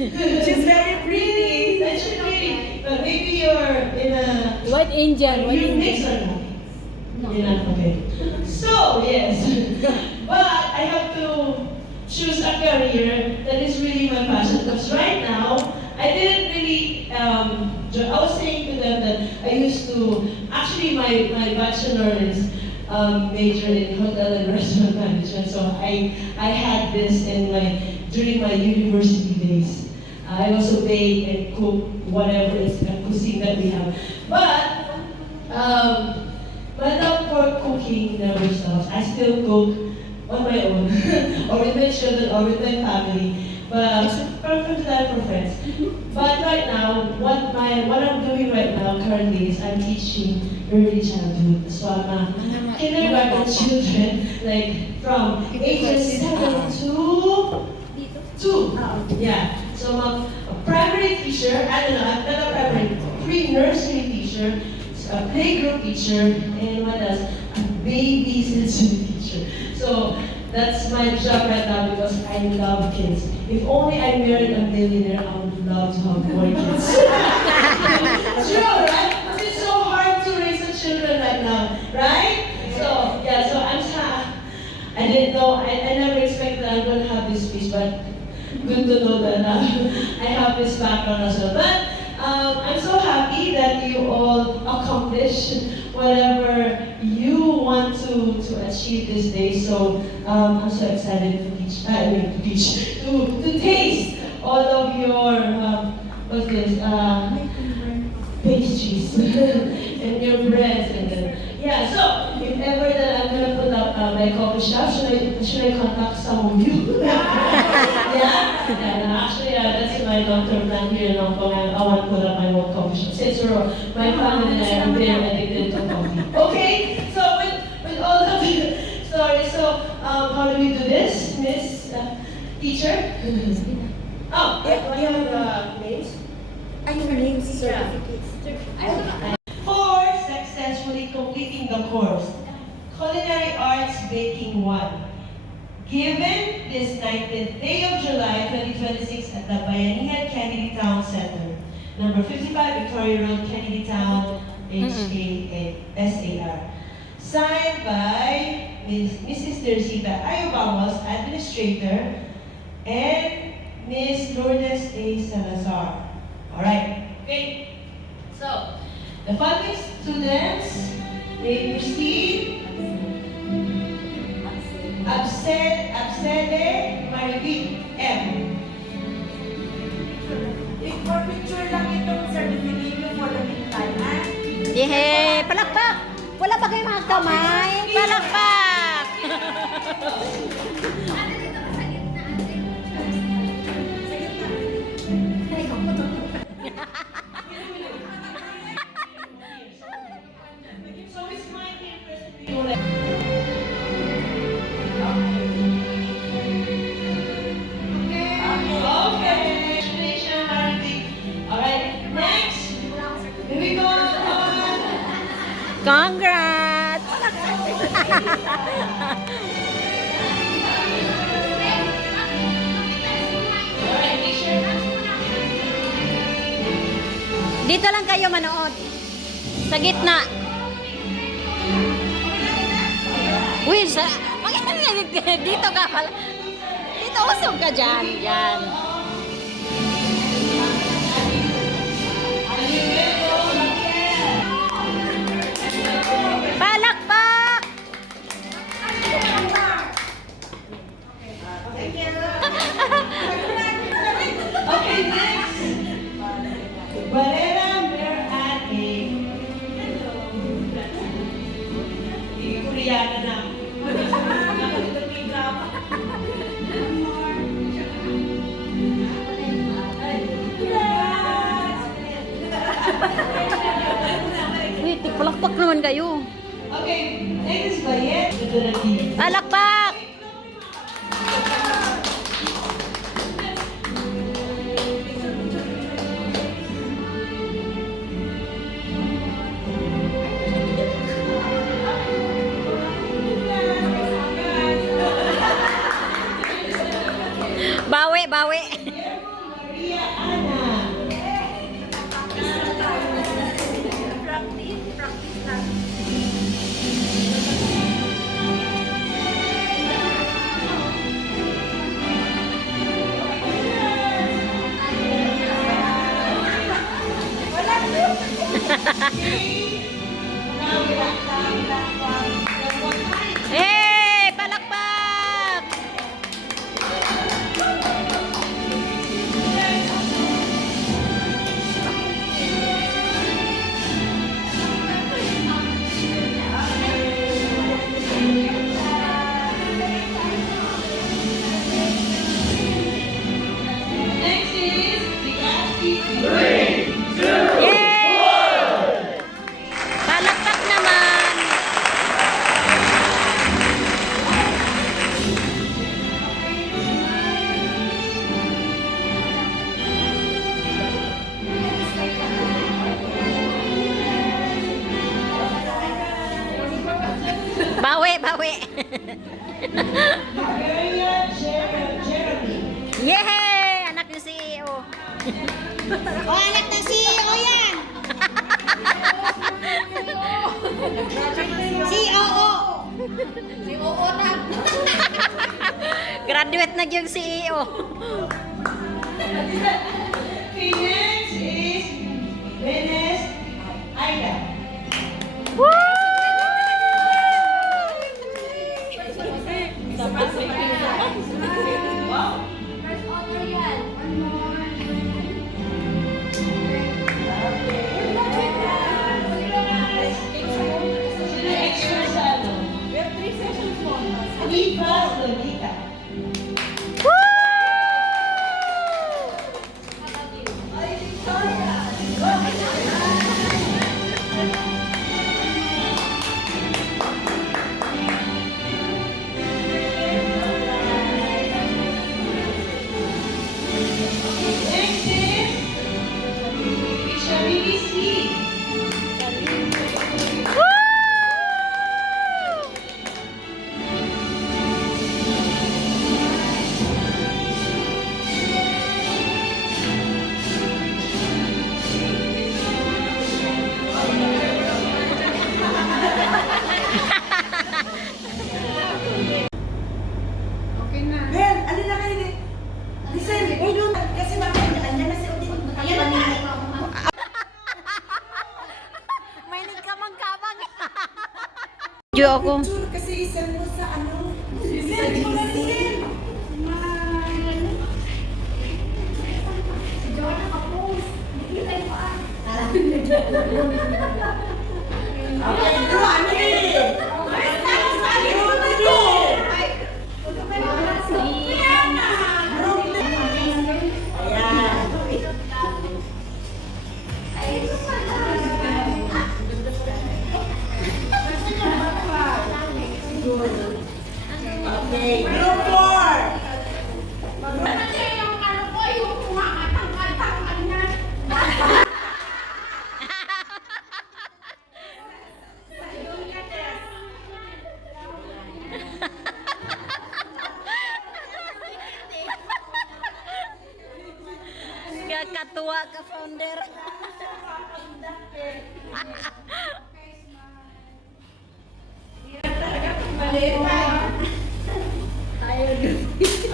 She's very Really, that's pretty. But maybe you're in a... White Indian, white You mix Indian. or not? You're not, okay. So, yes. But I have to choose a career that is really my passion. Because right now, I didn't really, I was saying to them that I used to, actually my bachelor is major in hotel and restaurant management. So I had this during my university days. I also bake and cook whatever is cuisine that we have. But not for cooking never stops. I still cook on my own, or with my children, or with my family. But from time for friends. But right now, what I'm doing right now currently is I'm teaching early childhood. So I'm kindergarten children, like from ages 7 to 2. Yeah. So I'm a primary teacher. I don't know. I'm not a primary, pre-nursery teacher, a playgroup teacher, and what else? A babysitting teacher. So that's my job right now because I love kids. If only I married a millionaire, I would love to have more kids. True, right? Because it's so hard to raise the children right now, right? So yeah, so I didn't know, I never expected I'm going to have this speech, but good to know that I have this background as well. But I'm so happy that you all accomplished whatever you want to achieve this day. So I'm so excited to taste all of your what's this pastries and your breads and yeah. So if ever that I'm gonna put up my coffee shop, should I contact some of you? Yeah. Actually, that's my long-term plan here in Hong Kong. I want to put up my own coffee shop. Since my family and I are very addicted to coffee. Okay, so with all of the stories, so how do we do this, Miss Teacher? Oh, yeah, do you have names? I have names, certificates. For successfully completing the course, Culinary Arts Baking 1. Given this 19th day of July 2026 at the Bayanihan Kennedy Town Center, number 55 Victoria Road, Kennedy Town, HKSAR. Signed by Mrs. Teresita Ayobamos, Administrator, and Ms. Lourdes A. Salazar. Alright, okay. So, the following students, they receive Absede Maribig M. For picture lang itong certificate for the meantime, ha? Yehe! Palakpak! Wala ba kayong mga kamay? Palakpak! So it's my interest in you. Okay. Congratulations, Maribig. Alright, next. Here we go on. Congrats! Alright, teacher. Dito lang kayo manood. Sa gitna. Uy, dito ka pala. Dito usog ka dyan. Yan. Palakpak! Okay, next. Valera Merate. Koreana na. Uy, palakpak naman kayo. Okay, next is Bayet. Palakpak! Bawi, bawi. Maria bawi. Maria Jeremy. Yehey! Anak ni CEO. O, anak ng CEO yan. COO. COO na. Graduate na yung CEO. Okay, next is Venus Aida. Wow. Sino extra sa ano? Eva Lolita. Next is Sharimi C. Ben, ano na kayo din? Listen, uy, doon. Kasi mamaya, andyan na si Odin. Ayan na. May nagkamang-kamang. Diyo ako. Picture kasi isang mo sa ano. Listen, ito na listen. Si Joanna ka-post. Nakita yung paan. Okay, ito, ano eh? Tapos, ano ito? Okay, group 4. Katuwa ka, founder.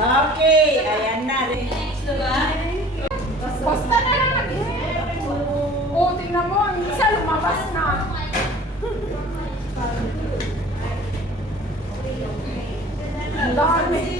Okay, ayan na. Basta na lang. O, tingnan mo. Ang isa lumabas na. Ang dami.